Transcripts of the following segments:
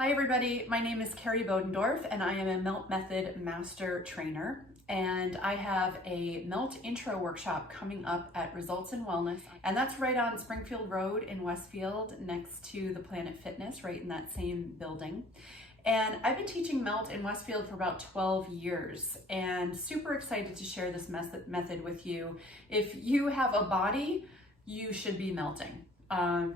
Hi everybody, my name is Carrie Bodendorf and I am a Melt Method Master Trainer, and I have a Melt Intro workshop coming up at Results in Wellness, and that's right on Springfield Road in Westfield next to the Planet Fitness, right in that same building. And I've been teaching Melt in Westfield for about 12 years and super excited to share this method with you. If you have a body, you should be melting.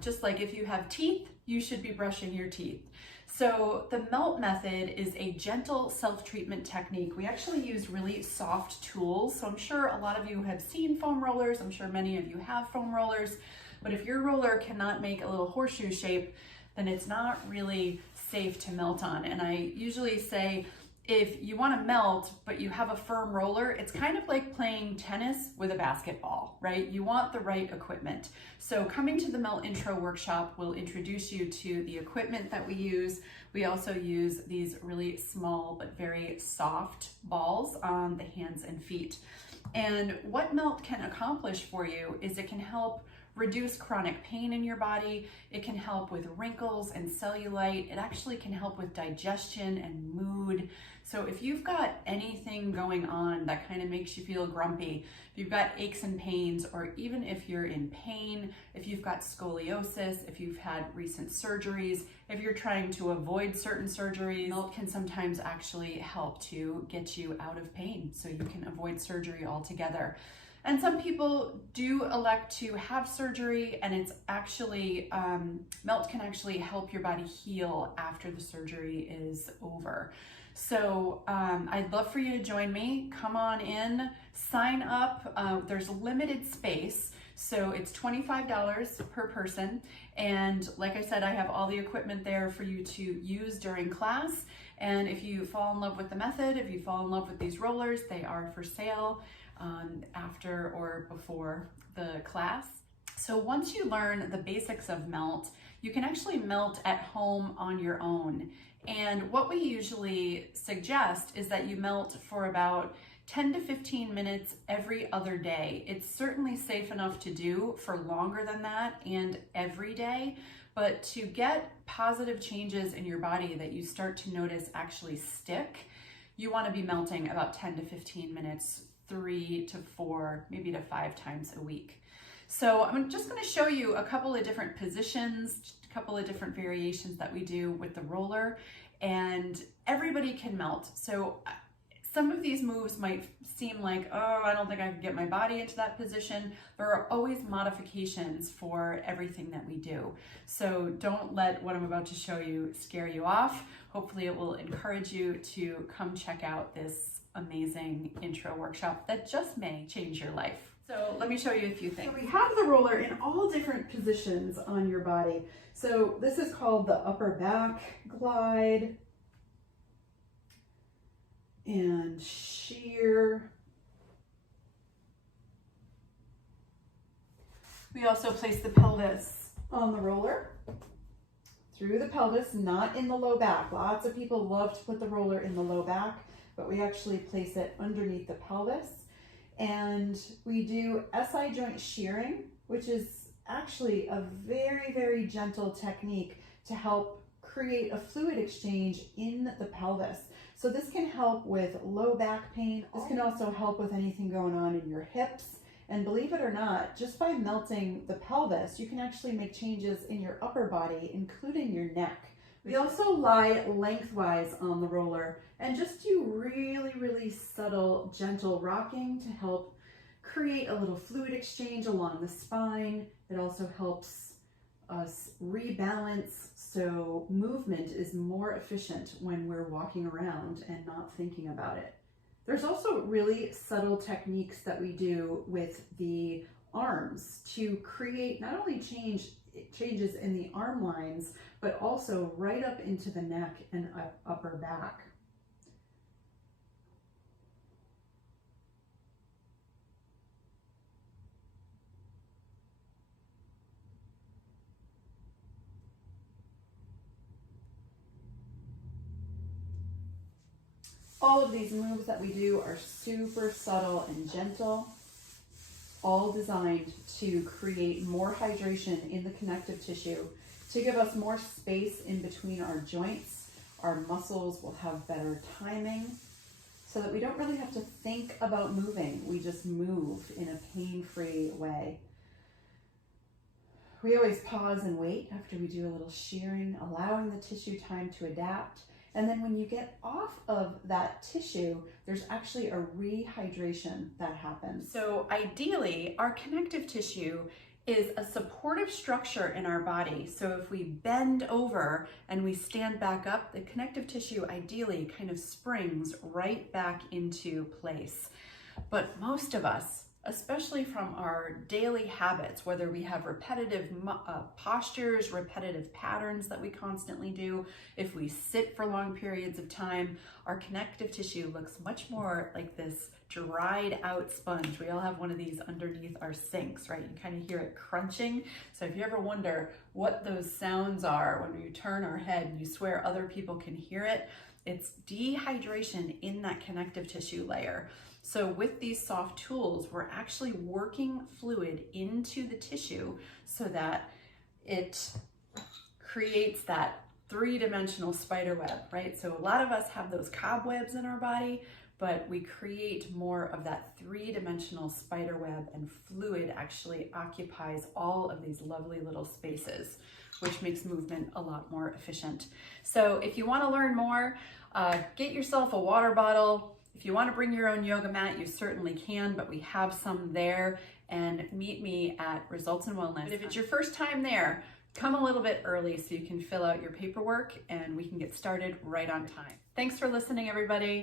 Just like if you have teeth, you should be brushing your teeth. So the Melt method is a gentle self-treatment technique. We actually use really soft tools. So I'm sure a lot of you have seen foam rollers. I'm sure many of you have foam rollers, but if your roller cannot make a little horseshoe shape, then it's not really safe to melt on. And I usually say, if you want to melt, but you have a firm roller, it's kind of like playing tennis with a basketball, right? You want the right equipment. So coming to the Melt Intro workshop will introduce you to the equipment that we use. We also use these really small but very soft balls on the hands and feet. And what Melt can accomplish for you is it can help reduce chronic pain in your body. It can help with wrinkles and cellulite. It actually can help with digestion and mood. So if you've got anything going on that kind of makes you feel grumpy, if you've got aches and pains, or even if you're in pain, if you've got scoliosis, if you've had recent surgeries, if you're trying to avoid certain surgeries, Melt can sometimes actually help to get you out of pain so you can avoid surgery altogether. And some people do elect to have surgery, and it's actually, Melt can actually help your body heal after the surgery is over. So I'd love for you to join me. Come on in, sign up. There's limited space, so it's $25 per person. And like I said, I have all the equipment there for you to use during class. And if you fall in love with the method, if you fall in love with these rollers, they are for sale after or before the class. So once you learn the basics of Melt, you can actually melt at home on your own. And what we usually suggest is that you melt for about 10 to 15 minutes every other day. It's certainly safe enough to do for longer than that and every day, but to get positive changes in your body that you start to notice actually stick, you want to be melting about 10 to 15 minutes 3 to 4, maybe to 5 times a week. So I'm just going to show you a couple of different positions, a couple of different variations that we do with the roller, and everybody can melt. So some of these moves might seem like, oh, I don't think I can get my body into that position. There are always modifications for everything that we do. So don't let what I'm about to show you scare you off. Hopefully it will encourage you to come check out this amazing intro workshop that just may change your life. So let me show you a few things. So we have the roller in all different positions on your body. So this is called the upper back glide and shear. We also place the pelvis on the roller through the pelvis, not in the low back. Lots of people love to put the roller in the low back, but we actually place it underneath the pelvis. And we do SI joint shearing, which is actually a very, very gentle technique to help create a fluid exchange in the pelvis. So this can help with low back pain. This can also help with anything going on in your hips. And believe it or not, just by melting the pelvis, you can actually make changes in your upper body, including your neck. We also lie lengthwise on the roller and just do really, really subtle, gentle rocking to help create a little fluid exchange along the spine. It also helps us rebalance, so movement is more efficient when we're walking around and not thinking about it. There's also really subtle techniques that we do with the arms to create not only changes in the arm lines, but also right up into the neck and upper back. All of these moves that we do are super subtle and gentle, all designed to create more hydration in the connective tissue to give us more space in between our joints. Our muscles will have better timing so that we don't really have to think about moving. We just move in a pain-free way. We always pause and wait after we do a little shearing, allowing the tissue time to adapt. And then when you get off of that tissue, there's actually a rehydration that happens. So ideally, our connective tissue is a supportive structure in our body. So if we bend over and we stand back up, the connective tissue ideally kind of springs right back into place. But most of us, especially from our daily habits, whether we have repetitive postures, repetitive patterns that we constantly do, if we sit for long periods of time, our connective tissue looks much more like this dried out sponge. We all have one of these underneath our sinks, right? You kind of hear it crunching. So if you ever wonder what those sounds are when you turn our head and you swear other people can hear it, it's dehydration in that connective tissue layer. So with these soft tools, we're actually working fluid into the tissue so that it creates that three-dimensional spider web, right? So a lot of us have those cobwebs in our body, but we create more of that three-dimensional spider web, and fluid actually occupies all of these lovely little spaces, which makes movement a lot more efficient. So if you want to learn more, get yourself a water bottle. If you want to bring your own yoga mat, you certainly can, but we have some there, and meet me at Results in Wellness. But if it's your first time there, come a little bit early so you can fill out your paperwork and we can get started right on time. Thanks for listening, everybody.